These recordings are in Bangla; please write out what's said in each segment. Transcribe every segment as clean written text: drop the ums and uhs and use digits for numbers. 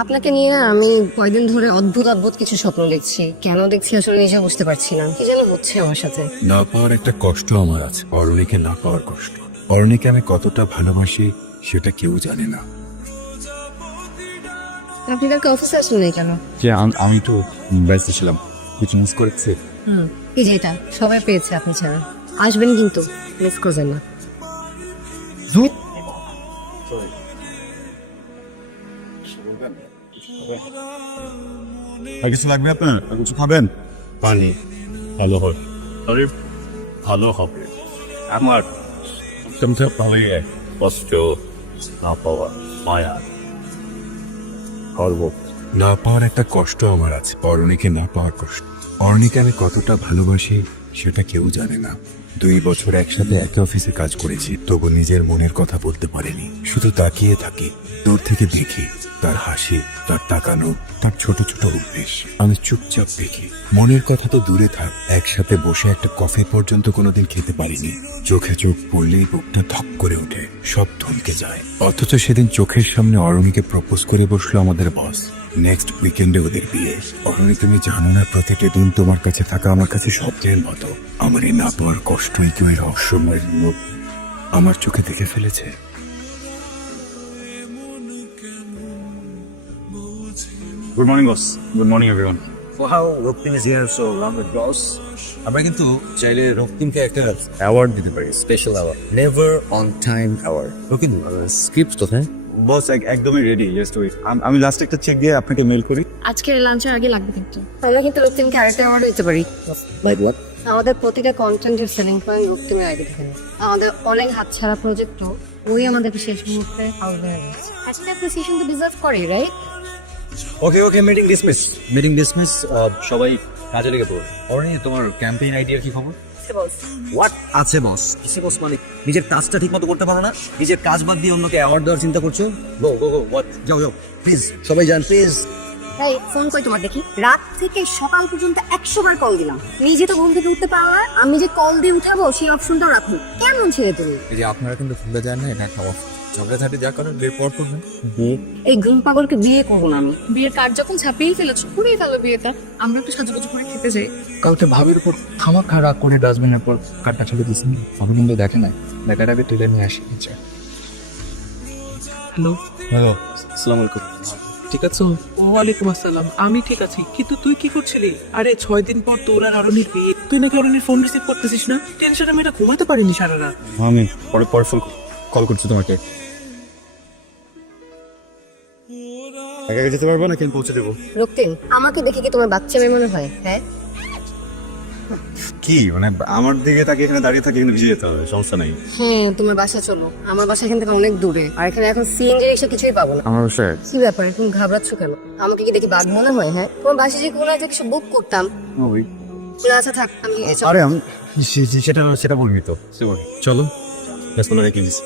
আপনাকে নিয়ে না আমি কয়দিন ধরে অদ্ভুত অদ্ভুত কিছু স্বপ্ন দেখছি। কেন দেখছি আসলে নিজে বুঝতে পারছি না, কি যেন হচ্ছে আমার সাথে। না পাওয়ার একটা কষ্ট আমার আছে, অরণিকে না পাওয়ার কষ্ট। অরণিকে আমি কতটা ভালোবাসি সেটা কেউ জানে না। আপনি কালকে অফিসে আসলেন না কেন? যে আমি তো ব্যস্ত ছিলাম, কিছু মিস করেছি। এই যে এটা সবাই পেয়েছে, আপনি ছাড়া। আসবেন কিন্তু, মিস করবেন না। আর কিছু লাগবে আপনার? আর কিছু খাবেন? পানি ভালো হবে, আরে ভালো হবে। আমার ভালোই কষ্ট না পাওয়া, মায়া গর্ব। না পাওয়ার একটা কষ্ট আমার আছে, অরণিকে না পাওয়ার কষ্ট। অরণিকে আমি কতটা ভালোবাসি সেটা কেউ জানে না। 2 বছর একসাথে একই অফিসে কাজ করেছি, তবু নিজের মনের কথা বলতে পারিনি। শুধু তাকিয়ে থাকি, দূর থেকে দেখি তার হাসি, তার তাকানো, তার ছোট ছোট অভ্যেস। আমি চুপচাপ দেখি। মনের কথা তো দূরে থাক, একসাথে বসে একটা কফি পর্যন্ত কোনোদিন খেতে পারিনি। চোখে চোখ পড়লেই বুকটা ধক করে ওঠে, সব থমকে যায়। অথচ সেদিন চোখের সামনে অরণিকে প্রপোজ করে বসলো আমাদের বস। নেক্সট উইকেন্ডে ওদের বিয়ে। অরণি, তুমি জানো না, প্রতিটা দিন তোমার কাছে থাকা আমার কাছে স্বপ্নের মতো। আমার এই না পাওয়ার কষ্টই কেউ এই রহস্যময় রূপ আমার চোখে দেখে ফেলেছে। Good morning, boss. Good morning, everyone. Wow, Raktim is here, so Robert boss. আমরা কিন্তু চাইলে রক্তিমকে একটা অ্যাওয়ার্ড দিতে পারি, special award, never on time award. Raktim, script কোথায়? বস একদমই রেডি, জাস্ট ওয়েট। আমি লাস্ট একটা চেক দিয়ে আপনাকে মেল করি। আজকের লাঞ্চের আগে লাগবে কিন্তু। আমরা কিন্তু রক্তিমকে আরেকটা অ্যাওয়ার্ড দিতে পারি। Like what? আমাদের প্রতিটা কন্টেন্টের সেলিং পয়েন্ট রক্তিমের আগে থেকে নেই। আমাদের অনেক হাতছাড়া প্রজেক্টও ওই আমাদেরকে শেষ মুহূর্তে হাউস হয়ে গেছে। একটা অ্যাপ্রিসিয়েশন তো ডিজার্ভ করে, রাইট? ওকে ওকে, মিটিং ডিসমিস। Meeting dismiss. সবাই কাজে লেগে পড়ো। অরণি, তোমার ক্যাম্পেইন আইডিয়ার কি খবর? হোয়াট আছে বস? কিসে বস মানে নিজের কাজটা ঠিক মতো করতে পারো না, নিজের কাজ বাদ দিয়ে অন্যকে অ্যাওয়ার্ড দেওয়ার চিন্তা করছো? গো গো গো, হোয়াট? যাও যাও প্লিজ, সবাই যান প্লিজ। এই ফোন কই তোমার দেখি? রাত থেকে সকাল পর্যন্ত 100 বার কল দিলাম, নিজে তো ঘুম থেকে উঠতে পারো না। আমি যে কল দিয়ে উঠাবো সেই অপশনটাও রাখুন। কেমন ছেড়ে তুমি? এই যে আপনারা কিন্তু ভুলে যান না, এটা খাওয়া ঝগড়াঝাটি যা করেন বিয়ের পর করবেন। এই ঘুম পাগলকে বিয়ে করবো না আমি। বিয়ের কার্ড যখন ছাপিয়েই ফেলেছো, পুরেই ফেলো বিয়েটা। আমরা একটু সাজুগুজু করে খেতে যাই। কালকে ভাবির উপর খামাখা রাগ করে ডাস্টবিনের পর কাঠটা ছেড়ে দিয়েছেন। ভাবি কিন্তু দেখে নাই, দেখাটাকে তুলে নিয়ে আসি নিচে। হ্যালো, হ্যালো, আসসালামু আলাইকুম। ঠিক আছো? ওয়ালাইকুম আসসালাম। আমি ঠিক আছি, কিন্তু তুই কি করছিলি? আরে 6 দিন পর তোর আর অরণির বিয়ে, তুই নাকি অরণির ফোন রিসিভ করতেছিস না? টেনশনে আমি এটা ঘুমাতে পারিনি সারা রাত। আমি পরে পরে ফোন কল করছি তোমাকে। একা একা যেতে পারবো না, কেন পৌঁছে দেবো? রক্তিম, আমাকে দেখে কি তোমার বাচ্চা মেয়ে মনে হয়? হ্যাঁ, কি মানে আমার দিকে তাকে এখানে দাঁড়িয়ে থাকে, কিন্তু ভিজে যেতে হবে, সমস্যা নাই। হ্যাঁ, তোমার বাসা চলো। আমার বাসা এখান থেকে অনেক দূরে, আর এখানে এখন সিএনজি রিক্সা কিছুই পাবো না। আমার স্যার কি ব্যাপার, তুমি ঘাবড়াচ্ছ কেন? আমাকে কি দেখে বাঘ মনে হয়? হ্যাঁ, তোমার বাসা যে কোনো একটা কিছু বুক করতাম। ওই আচ্ছা থাক, আমি আরে আমি সেটা বলবি তো। চলো ব্যস্ত না রেখে দিস।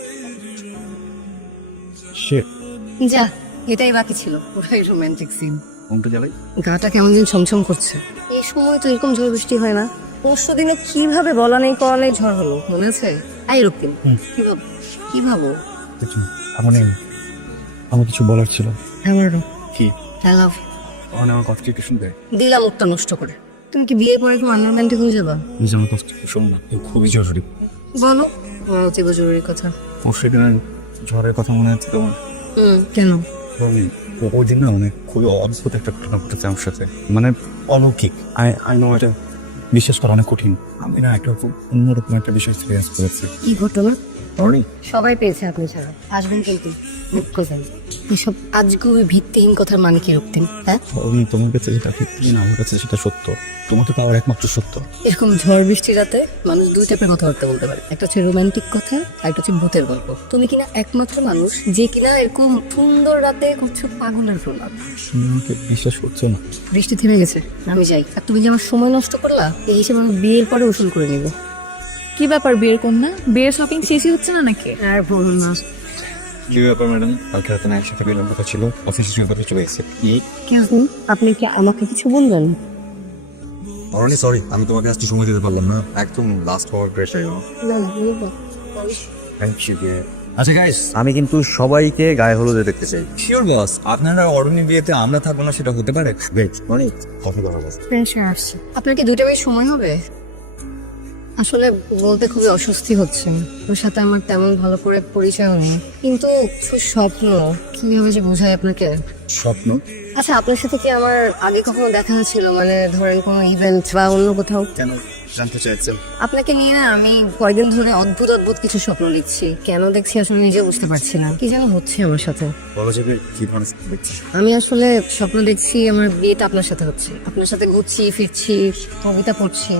যা, এটাই বাকি ছিল। পুরাই রোমান্টিক সিন। ঘুমটা জ্বালাই। গাটা কেমন দিন ছমছম করছে। এই সময় তো এরকম ঝড় বৃষ্টি হয় না। পরশু দিনে কিভাবে বলা নেই করা নেই ঝড় হলো, মনে আছে? আই রক্তিম, কি ভাবো? কিছু আমার কিছু বলার ছিল। আমারও। কি? হ্যালো, আমার কথা কি একটু শুনবে? দিলাম মুখটা নষ্ট করে। তুমি কি বিয়ে পরে খুব আনরোম্যান্টিক হয়ে যাবা? নিজে আমার কথা শোন না, খুবই জরুরি। বলো, আমার অতীব জরুরি কথা। পরশু দিনের ঝড়ের কথা মনে আছে তোমার? কেন? ওই দিন না মানে খুবই অদ্ভুত একটা ঘটনা ঘটেছে আমার সাথে, মানে অলৌকিক। আই নো এটা বিশ্বাস করা অনেক কঠিন। আমি না একটা খুব অন্যরকম একটা বিষয় সিরিয়াস করেছি। কি ঘটনা? অরণি, সবাই পেয়েছে আপনি ছাড়া। আসবেন কিন্তু, মুখ কোথায়? এসব আজকে ভিত্তিহীন কথার মানে কি রক্তিম? হ্যাঁ, অরণি, তোমার কাছে যেটা সত্যি না, আমার কাছে সেটা সত্য। তোমাকে পাওয়ার একমাত্র সত্য। এরকম ঝড় বৃষ্টি রাতে মানুষ দুই টাইপের কথাবার্তা বলতে পারে। একটা হচ্ছে রোমান্টিক কথা, আর একটা হচ্ছে ভূতের গল্প। তুমি কিনা একমাত্র মানুষ যে কিনা এরকম সুন্দর রাতে করছো পাগলের প্রলাপ। তুমি আমাকে বিশ্বাস করছো না? বৃষ্টি থেমে গেছে, আমি যাই। আর তুমি যে আমার সময় নষ্ট করলা, এই হিসেবে আমি বিয়ের পরে উসুল করে নিব। কি ব্যাপার বিয়ের কন্যা? বিয়ের শপিং শেষই হচ্ছে না নাকি? আর বলুন না। কি ব্যাপার ম্যাডাম? কালকে রাতে না একসাথে বেরোনোর কথা ছিল, অফিসে শুয়ে কথা চলে এসেছে। আপনি কি আমাকে কিছু বলবেন? অরণি, সরি, আমি তোমাকে আজকে সময় দিতে পারলাম না, একদম লাস্ট আওয়ার প্রেশার। না না, বলবো। Thank you. আচ্ছা গাইস, আমি কিন্তু সবাইকে গায়ে হলুদে দেখতে চাই। শিওর বস, আপনারা অরুণীর বিয়েতে আমরা থাকবো না সেটা হতে পারে? ওয়েট, অনেক কথা বলা বস। আপনার কি 2টা বেশ সময় হবে? আসলে বলতে খুবই অস্বস্তি হচ্ছে। ওর সাথে আমার তেমন ভালো করে পরিচয় নেই, কিন্তু কিছু স্বপ্ন কিভাবে যে বোঝাই আপনাকে। স্বপ্ন? আচ্ছা, আপনার সাথে কি আমার আগে কখনো দেখা হয়েছিল, মানে ধরেন কোনো ইভেন্ট বা অন্য কোথাও? কেন জানতে চাইছেন? আপনাকে নিয়ে না আমি কয়েকদিন ধরে অদ্ভুত অদ্ভুত কিছু স্বপ্ন দেখছি। কেন দেখছি আসলে নিজে বুঝতে পারছি না, কি যেন হচ্ছে আমার সাথে। বলা যাবে কি ধরনের দেখছি? আমি আসলে স্বপ্ন দেখছি আমার বিয়েটা আপনার সাথে হচ্ছে, আপনার সাথে ঘুরছি ফিরছি, কবিতা পড়ছি,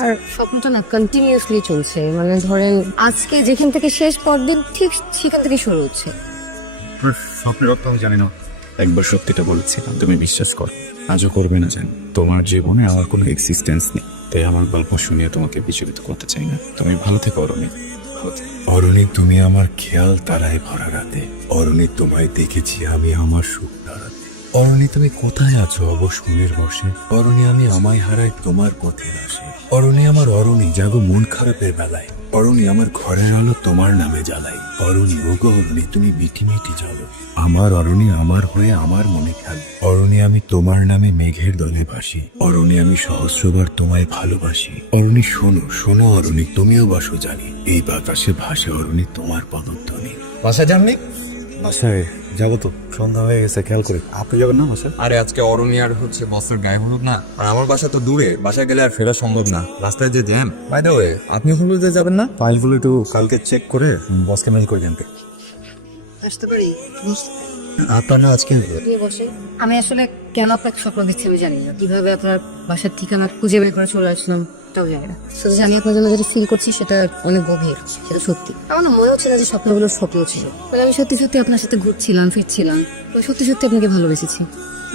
আর স্বপ্নটা না কন্টিনিউয়াসলি চলছে। মানে ধরেন আজকে যেখান থেকে শেষ পরদিন ঠিক সেখান থেকে শুরু হচ্ছে। আমার স্বপ্নের অর্থ আমি জানি না। একবার সত্যিটা বলেছিলাম, তুমি বিশ্বাস করো, আজও করবে না জানি। তোমার জীবনে আমার কোনো এক্সিস্টেন্স নেই, তাই আমার গল্প শুনিয়ে তোমাকে বিচলিত করতে চাই না। তুমি ভালো থেকো অরুণী। অরুণী, তুমি আমার খেয়াল তারায় ভরা রাতে। অরুণী, তোমায় দেখেছি আমি আমার সুখ তারাতে। অরুণী, তুমি কোথায় আছো অবশ মনের বসে? অরুণী, আমি আমায় হারাই তোমার পথের আসে। অরুণী, আমার অরুণী, জাগো মন খারাপের বেলায়। অরুণী, আমার ঘরের আলো তোমার নামে জ্বালাই। অরুণী, ওগো অরুণী, তুমি মিটি মিটি চলো। আমার অরুণী, আমার হয়ে আমার মনে খেলো। অরুণী, আমি তোমার নামে মেঘের দলে ভাসি। অরুণী, আমি সহস্রবার তোমায় ভালোবাসি। অরুণী, শোনো শোনো অরুণী, তুমিও বাসো জানি। এই বাতাসে ভাসে অরুণী তোমার পদধ্বনি। বাসায় যাননি? বাসায় যাবো তো, সন্ধ্যা হয়ে গেছে, খেয়াল করে। আপনি যাবেন না বাসায়? আরে আজকে অরুণী আর হচ্ছে বসের গায়ে হলুদ না, আর আমার বাসা তো দূরে, বাসায় গেলে আর ফেরা সম্ভব না, রাস্তায় যে জ্যাম। বাই দ্য ওয়ে, আপনি হলুদে যাবেন না? ফাইলগুলো একটু কালকে চেক করে বসকে মেল করে জানতে। আসতে পারি? আপনার না আজকে দিয়ে বসে আমি আসলে কেন আপনাকে স্বপ্ন দিচ্ছি আমি জানি না, কিভাবে আপনার বাসার ঠিকানা খুঁজে বের করে চলে আসলাম তাও জানি না। শুধু জানি আপনার জন্য যেটা ফিল করছি সেটা অনেক গভীর, সেটা সত্যি। আমার না মনে হচ্ছে না যে স্বপ্নগুলো স্বপ্ন ছিল, মানে আমি সত্যি সত্যি আপনার সাথে ঘুরছিলাম ফিরছিলাম, সত্যি সত্যি আপনাকে ভালোবেসেছি।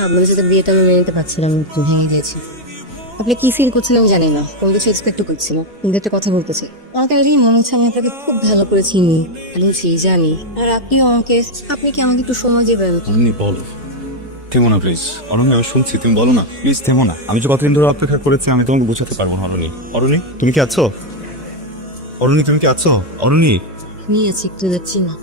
আপনাদের সাথে বিয়েটা আমি মেনে নিতে পারছিলাম, একটু ভেঙে দিয়েছি। আপনি কি ফিল করছিলেন আমি জানি না, কোনো কিছু এক্সপেক্ট করছিলাম, কিন্তু একটা কথা বলতেছি। আমার কাছে মনে হচ্ছে আমি আপনাকে খুব ভালো করে চিনি, বুঝি, জানি। আর আপনিও আমাকে, আপনি কি আমাকে একটু সময় দেবেন? তুমি বলো, থেমো না প্লিজ। অরুণী, আমি শুনছি, তুমি বলো না প্লিজ, থেমো না। আমি যে কতদিন ধরে অপেক্ষা করেছি, আমি তোমাকে বোঝাতে পারবো না। অরুণী, অরুণী তুমি কি আছো? অরুণী তুমি কি আছো? অরুণী, নিয়ে আছি, একটু যাচ্ছি না।